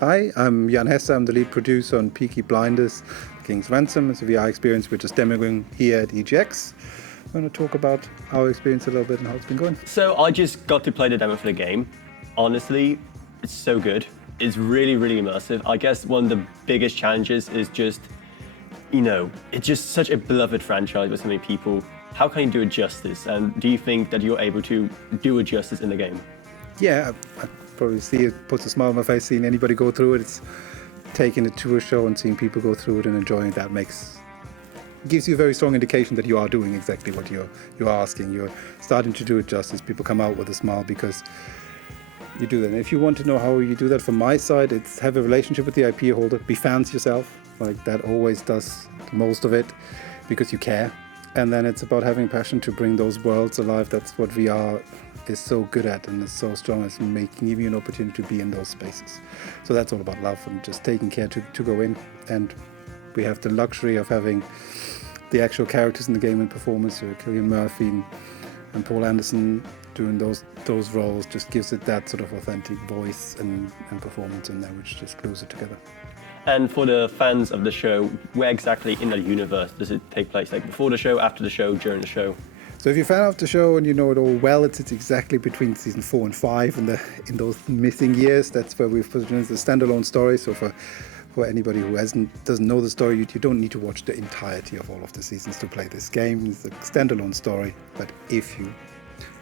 Hi, I'm Jan Hesse. I'm the lead producer on Peaky Blinders, King's Ransom. It's a VR experience we're just demoing here at EGX. I'm going to talk about our experience a little bit and how it's been going. So I just got to play the demo for the game. Honestly, it's so good. It's really, really immersive. I guess one of the biggest challenges is just, it's just such a beloved franchise with so many people. How can you do it justice? And do you think that you're able to do it justice in the game? Yeah, I probably see it, puts a smile on my face seeing anybody go through it. It's taking it to a show and seeing people go through it and enjoying that gives you a very strong indication that you are doing exactly what you're asking. You're starting to do it justice. People come out with a smile because you do that. And if you want to know how you do that from my side, it's have a relationship with the IP holder, be fans yourself, like that always does most of it because you care. And then it's about having passion to bring those worlds alive. That's what VR is so good at and is so strong, is giving you an opportunity to be in those spaces. So that's all about love and just taking care to go in. And we have the luxury of having the actual characters in the game in performance. So Cillian Murphy and Paul Anderson doing those roles just gives it that sort of authentic voice and performance in there, which just glues it together. And for the fans of the show, where exactly in the universe does it take place? Like before the show, after the show, during the show? So if you're a fan of the show and you know it all well, it's exactly between season 4 and 5 in those missing years. That's where we've put it in as a standalone story. So for anybody who doesn't know the story, you don't need to watch the entirety of all of the seasons to play this game. It's a standalone story, but if you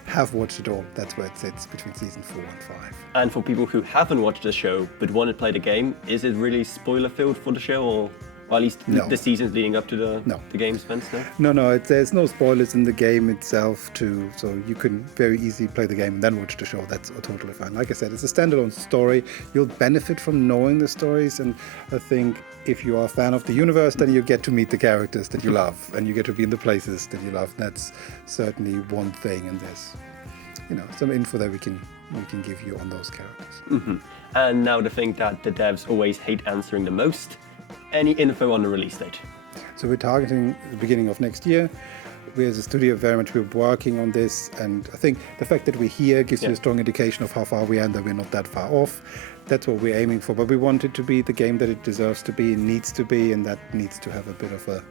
have watched it all, that's where it sits between season 4 and 5. And for people who haven't watched the show but want to play the game, is it really spoiler-filled for the show, or at least the seasons leading up to the game, Spence? No, there's no spoilers in the game itself so you can very easily play the game and then watch the show. That's totally fine. Like I said, it's a standalone story. You'll benefit from knowing the stories, and I think if you are a fan of the universe, then you get to meet the characters that you love and you get to be in the places that you love. That's certainly one thing, and there's some info that we can give you on those characters. Mm-hmm. And now the thing that the devs always hate answering the most, any info on the release date? So we're targeting the beginning of next year. We as a studio we're working on this, and I think the fact that we're here gives you a strong indication of how far we are and that we're not that far off. That's what we're aiming for, but we want it to be the game that it deserves to be and needs to be, and that needs to have a bit of a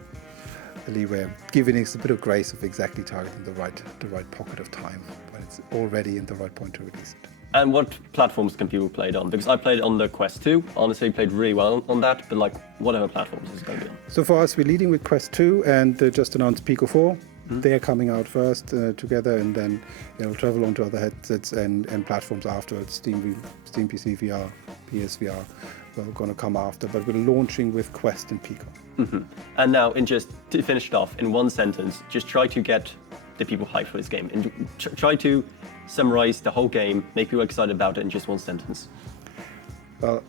leeway, giving us a bit of grace of exactly targeting the right pocket of time when it's already in the right point to release it. And what platforms can people play it on? Because I played it on the Quest 2. Honestly, played really well on that, but what other platforms is it going to be on? So for us, we're leading with Quest 2 and just announced Pico 4. Mm-hmm. They're coming out first together, and then they'll travel onto other headsets and platforms afterwards. Steam PC VR, PSVR, we're going to come after, but we're launching with Quest and Pico. Mm-hmm. And now, just to finish it off, in one sentence, just try to get the people hyped for this game, and try to summarize the whole game, make people excited about it in just one sentence. Well,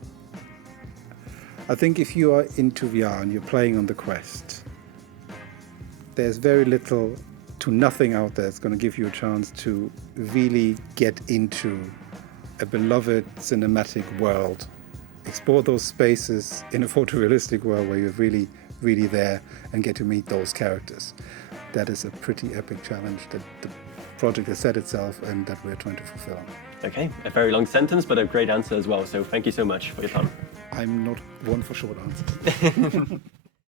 I think if you are into VR and you're playing on the Quest, there's very little to nothing out there that's going to give you a chance to really get into a beloved cinematic world, explore those spaces in a photorealistic world where you're really, really there and get to meet those characters. That is a pretty epic challenge that the project has set itself and that we're trying to fulfill. Okay, a very long sentence, but a great answer as well. So thank you so much for your time. I'm not one for short answers.